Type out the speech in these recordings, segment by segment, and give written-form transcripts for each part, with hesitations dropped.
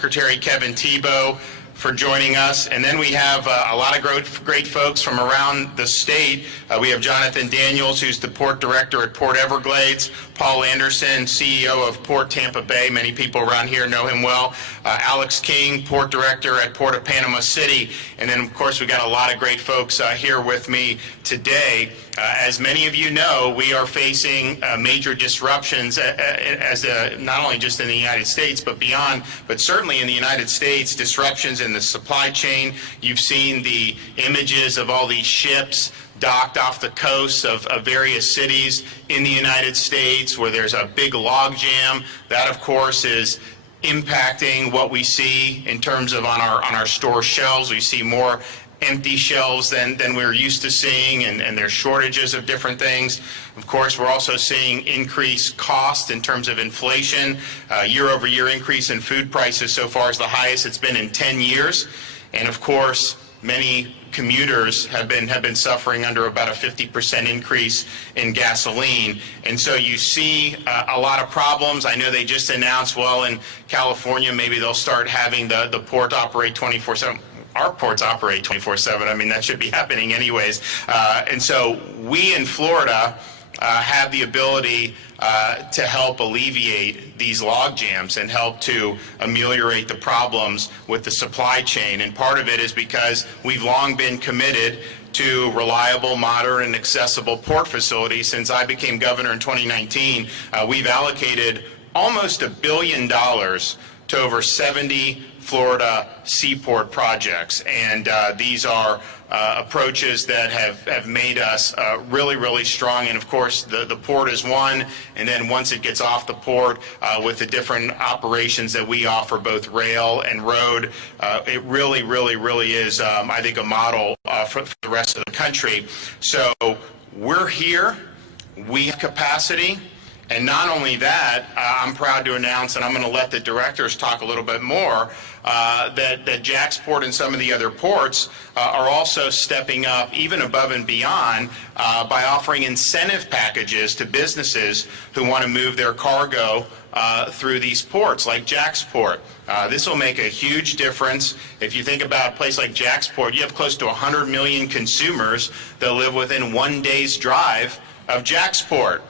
Secretary Kevin Tebow for joining us. And then we have a lot of great folks from around the state. We have Jonathan Daniels, who's the Port Director at Port Everglades, Paul Anderson, CEO of Port Tampa Bay. Many people around here know him well. Alex King, Port Director at Port of Panama City. And then, of course, we got a lot of great folks here with me today. As many of you know, we are facing major disruptions not only just in the United States, but beyond, but certainly in the United States, disruptions in the supply chain. You've seen the images of all these ships docked off the coasts of various cities in the United States where there's a big log jam. That, of course, is impacting what we see in terms of on our store shelves. We see more empty shelves than we're used to seeing, and there's shortages of different things. Of course, we're also seeing increased cost in terms of inflation. Year-over-year increase in food prices so far is the highest it's been in 10 years. And of course, many commuters have been suffering under about a 50% increase in gasoline. And so you see a lot of problems. I know they just announced, well, in California, maybe they'll start having the port operate 24/7. Our ports operate 24/7. I mean, that should be happening anyways. And so we in Florida have the ability to help alleviate these log jams and help to ameliorate the problems with the supply chain. And part of it is because we've long been committed to reliable, modern, and accessible port facilities. Since I became governor in 2019, we've allocated almost $1 billion to over 70 Florida seaport projects, and these are approaches that have made us really, really strong. And of course, the port is one, and then once it gets off the port with the different operations that we offer, both rail and road, it really, really, really is, I think, a model for the rest of the country. So we're here, we have capacity. And not only that, I'm proud to announce, and I'm going to let the directors talk a little bit more, that Jacksport and some of the other ports are also stepping up even above and beyond by offering incentive packages to businesses who want to move their cargo through these ports like Jacksport. This will make a huge difference. If you think about a place like Jacksport, you have close to 100 million consumers that live within 1 day's drive of Jacksport.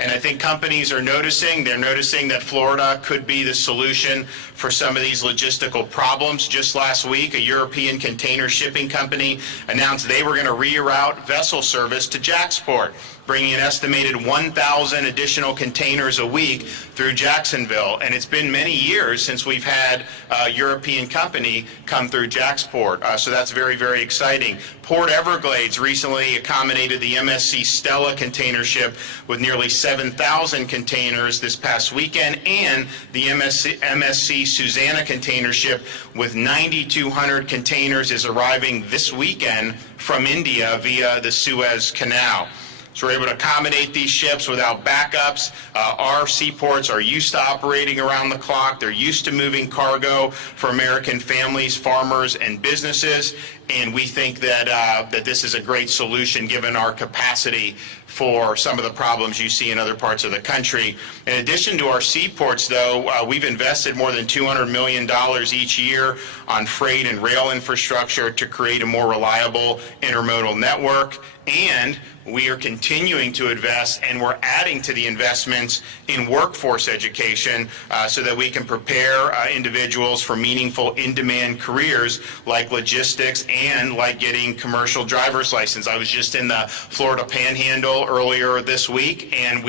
And I think companies are noticing, they're noticing that Florida could be the solution for some of these logistical problems. Just last week, a European container shipping company announced they were going to reroute vessel service to Jacksport, bringing an estimated 1,000 additional containers a week through Jacksonville. And it's been many years since we've had a European company come through Jacksport. So that's very, very exciting. Port Everglades recently accommodated the MSC Stella container ship with nearly 7,000 containers this past weekend, and the MSC Susanna container ship with 9,200 containers is arriving this weekend from India via the Suez Canal. So we're able to accommodate these ships without backups. Our seaports are used to operating around the clock. They're used to moving cargo for American families, farmers, and businesses. And we think that that this is a great solution given our capacity for some of the problems you see in other parts of the country. In addition to our seaports, though, we've invested more than $200 million each year on freight and rail infrastructure to create a more reliable intermodal network. And we are continuing to invest, and we're adding to the investments in workforce education so that we can prepare individuals for meaningful in-demand careers like logistics and like getting commercial driver's license. I was just in the Florida Panhandle earlier this week, and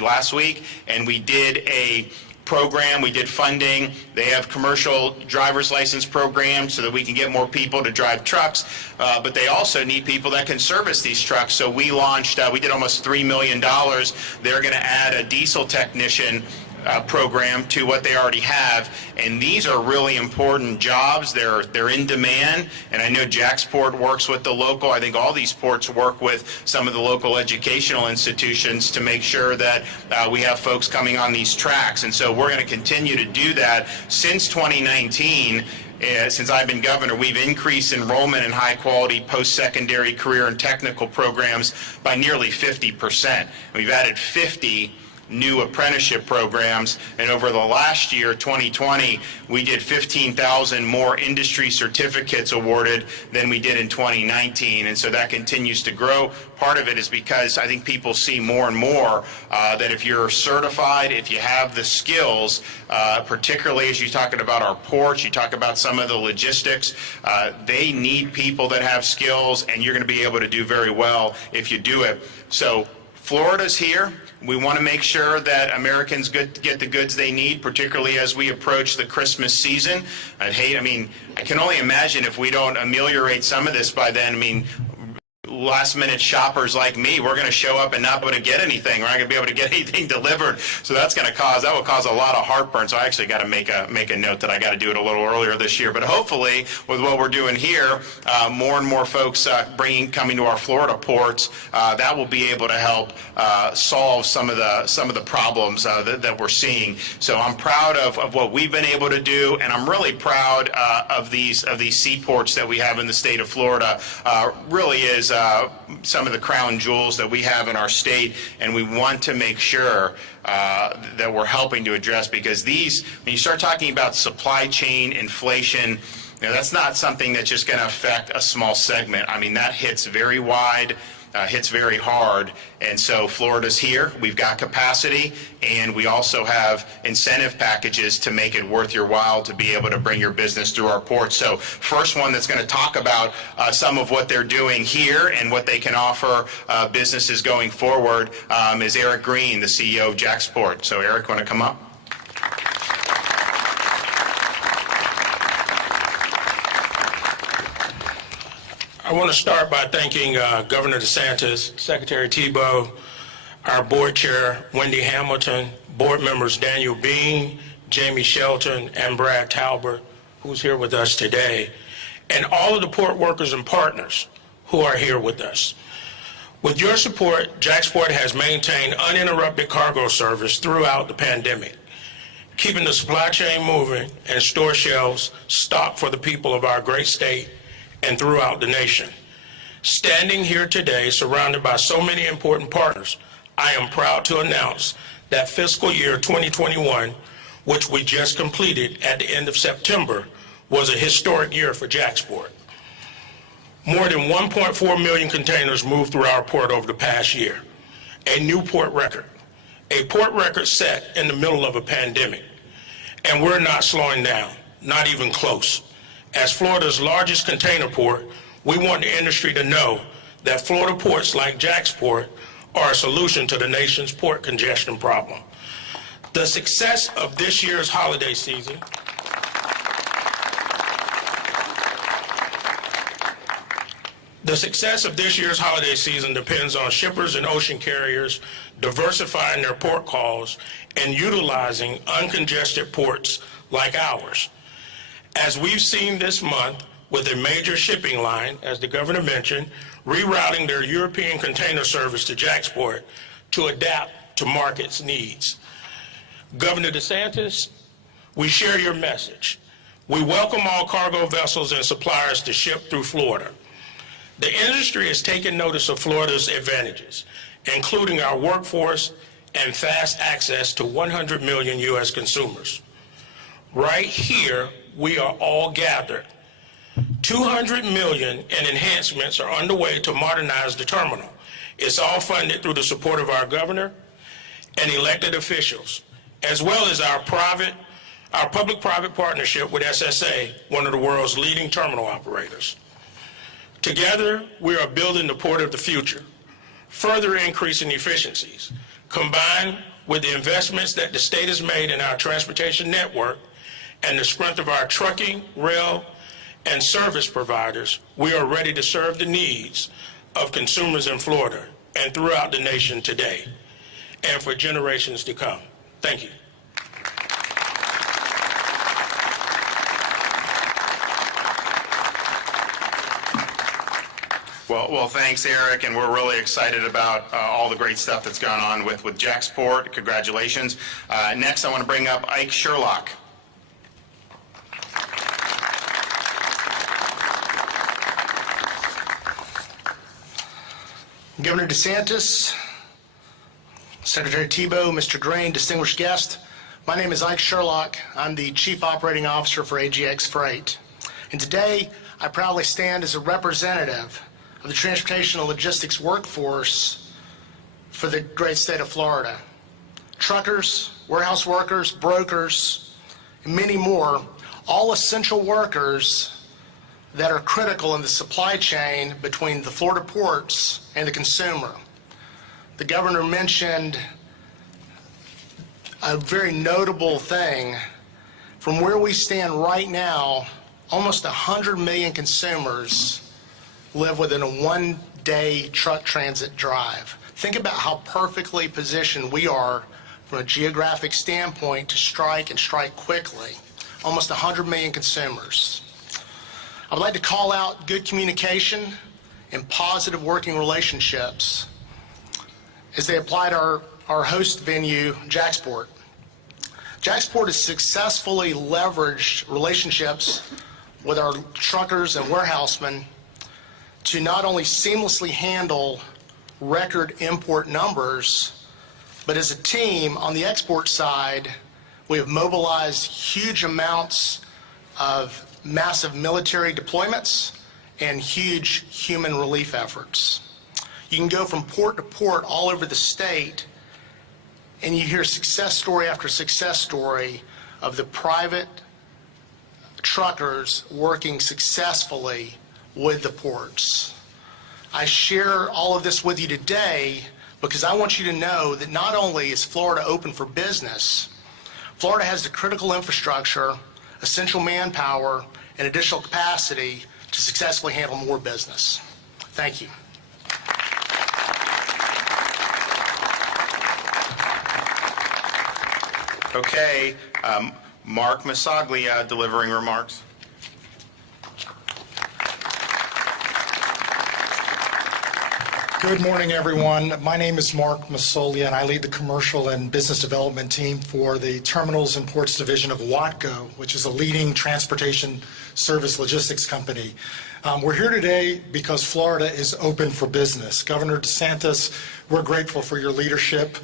last week, and we did a program, we did funding. They have commercial driver's license programs so that we can get more people to drive trucks, but they also need people that can service these trucks. So we launched, we did almost $3 million. They're going to add a diesel technician program to what they already have, and these are really important jobs. They're in demand, and I know Jacksport works with the local. I think all these ports work with some of the local educational institutions to make sure that we have folks coming on these tracks, and so we're going to continue to do that. Since 2019, since I've been governor, we've increased enrollment in high-quality post-secondary career and technical programs by nearly 50%. We've added 50 new apprenticeship programs. And over the last year, 2020, we did 15,000 more industry certificates awarded than we did in 2019. And so that continues to grow. Part of it is because I think people see more and more that if you're certified, if you have the skills, particularly as you're talking about our ports, you talk about some of the logistics, they need people that have skills, and you're going to be able to do very well if you do it. So Florida's here. We want to make sure that Americans get the goods they need, particularly as we approach the Christmas season. I can only imagine if we don't ameliorate some of this by then. I mean, last-minute shoppers like me, we're going to show up and not be able to get anything. We're not going to be able to get anything delivered. So that will cause a lot of heartburn. So I actually got to make a note that I got to do it a little earlier this year. But hopefully, with what we're doing here, more and more folks coming to our Florida ports, that will be able to help solve some of the problems that we're seeing. So I'm proud of what we've been able to do, and I'm really proud of these seaports that we have in the state of Florida. Really is some of the crown jewels that we have in our state, and we want to make sure that we're helping to address, because when you start talking about supply chain inflation, that's not something that's just going to affect a small segment. I mean, that hits very wide, hits very hard, and so Florida's here. We've got capacity, and we also have incentive packages to make it worth your while to be able to bring your business through our ports. So first one that's going to talk about some of what they're doing here and what they can offer businesses going forward is Eric Green, the CEO of Jacksport. So Eric, want to come up? I want to start by thanking Governor Desantis, Secretary Tebow, our board chair, Wendy Hamilton, board members Daniel Bean, Jamie Shelton, and Brad Talbert, who's here with us today, and all of the port workers and partners who are here with us. With your support, Jacksport has maintained uninterrupted cargo service throughout the pandemic, keeping the supply chain moving and store shelves stocked for the people of our great state and throughout the nation. Standing here today, surrounded by so many important partners, I am proud to announce that fiscal year 2021, which we just completed at the end of September, was a historic year for Jacksport. More than 1.4 million containers moved through our port over the past year, a new port record set in the middle of a pandemic. And we're not slowing down, not even close. As Florida's largest container port, we want the industry to know that Florida ports like Jacksport are a solution to the nation's port congestion problem. The success of this year's holiday season depends on shippers and ocean carriers diversifying their port calls and utilizing uncongested ports like ours. As we've seen this month with a major shipping line, as the governor mentioned, rerouting their European container service to Jacksport to adapt to market's needs. Governor Desantis, we share your message. We welcome all cargo vessels and suppliers to ship through Florida. The industry has taken notice of Florida's advantages, including our workforce and fast access to 100 million U.S. consumers. Right here, we are all gathered. 200 million in enhancements are underway to modernize the terminal. It's all funded through the support of our governor and elected officials, as well as our public-private partnership with SSA, one of the world's leading terminal operators. Together, we are building the port of the future, further increasing efficiencies, combined with the investments that the state has made in our transportation network and the strength of our trucking, rail, and service providers. We are ready to serve the needs of consumers in Florida and throughout the nation today and for generations to come. Thank you. Well, thanks, Eric, and we're really excited about all the great stuff that's gone on with Jacksport. Congratulations. Next, I want to bring up Ike Sherlock. Governor Desantis, Secretary Tebow, Mr. Green, distinguished guest, my name is Ike Sherlock. I'm the Chief Operating Officer for AGX Freight. And today, I proudly stand as a representative of the transportation and logistics workforce for the great state of Florida. Truckers, warehouse workers, brokers, and many more, all essential workers that are critical in the supply chain between the Florida ports and the consumer. The governor mentioned a very notable thing. From where we stand right now, almost 100 million consumers live within a one-day truck transit drive. Think about how perfectly positioned we are from a geographic standpoint to strike and strike quickly. Almost 100 million consumers. I would like to call out good communication and positive working relationships as they apply to our host venue, Jacksport. Jacksport has successfully leveraged relationships with our truckers and warehousemen to not only seamlessly handle record import numbers, but as a team on the export side, we have mobilized huge amounts of massive military deployments and huge human relief efforts. You can go from port to port all over the state, and you hear success story after success story of the private truckers working successfully with the ports. I share all of this with you today because I want you to know that not only is Florida open for business, Florida has the critical infrastructure, essential manpower, and additional capacity to successfully handle more business. Thank you. Okay, Mark Masaglia delivering remarks. Good morning, everyone. My name is Mark Masaglia, and I lead the commercial and business development team for the Terminals and Ports Division of Watco, which is a leading transportation service logistics company. We're here today because Florida is open for business. Governor Desantis, we're grateful for your leadership.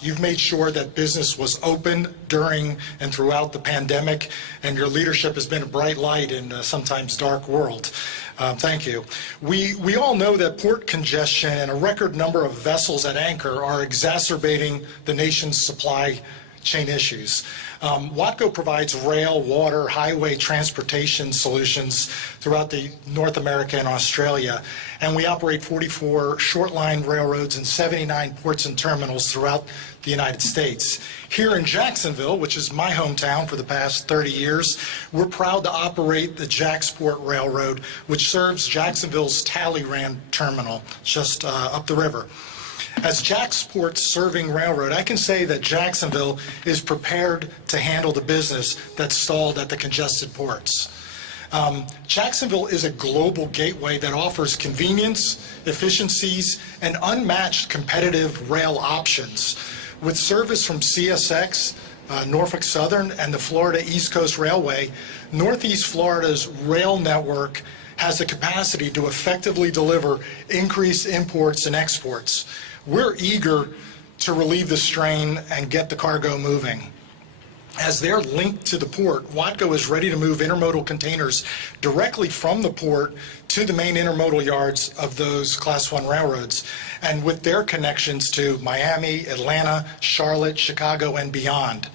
You've made sure that business was open during and throughout the pandemic, and your leadership has been a bright light in a sometimes dark world. Thank you. We all know that port congestion and a record number of vessels at anchor are exacerbating the nation's supply chain issues. Watco provides rail, water, highway transportation solutions throughout the North America and Australia, and we operate 44 short-line railroads and 79 ports and terminals throughout the United States. Here in Jacksonville, which is my hometown for the past 30 years, we're proud to operate the Jacksport Railroad, which serves Jacksonville's Talleyrand Terminal just up the river. As Jacksport's serving railroad, I can say that Jacksonville is prepared to handle the business that's stalled at the congested ports. Jacksonville is a global gateway that offers convenience, efficiencies, and unmatched competitive rail options. With service from CSX, Norfolk Southern, and the Florida East Coast Railway, Northeast Florida's rail network has the capacity to effectively deliver increased imports and exports. We're eager to relieve the strain and get the cargo moving. As they're linked to the port, Watco is ready to move intermodal containers directly from the port to the main intermodal yards of those Class 1 railroads, and with their connections to Miami, Atlanta, Charlotte, Chicago, and beyond.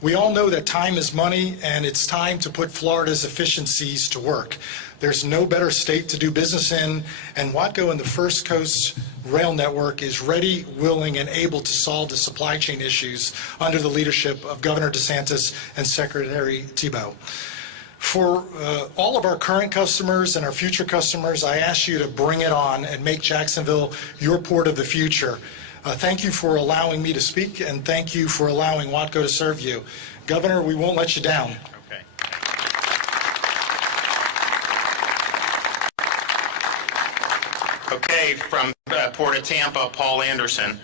We all know that time is money, and it's time to put Florida's efficiencies to work. There's no better state to do business in, and Watco and the First Coast Rail Network is ready, willing, and able to solve the supply chain issues under the leadership of Governor Desantis and Secretary Tebow. For all of our current customers and our future customers, I ask you to bring it on and make Jacksonville your port of the future. Thank you for allowing me to speak, and thank you for allowing Watco to serve you. Governor, we won't let you down. Okay. Okay, from Port of Tampa, Paul Anderson.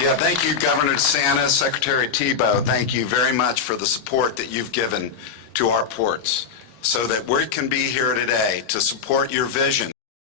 Yeah, thank you, Governor DeSantis, Secretary Tebow. Thank you very much for the support that you've given to our ports so that we can be here today to support your vision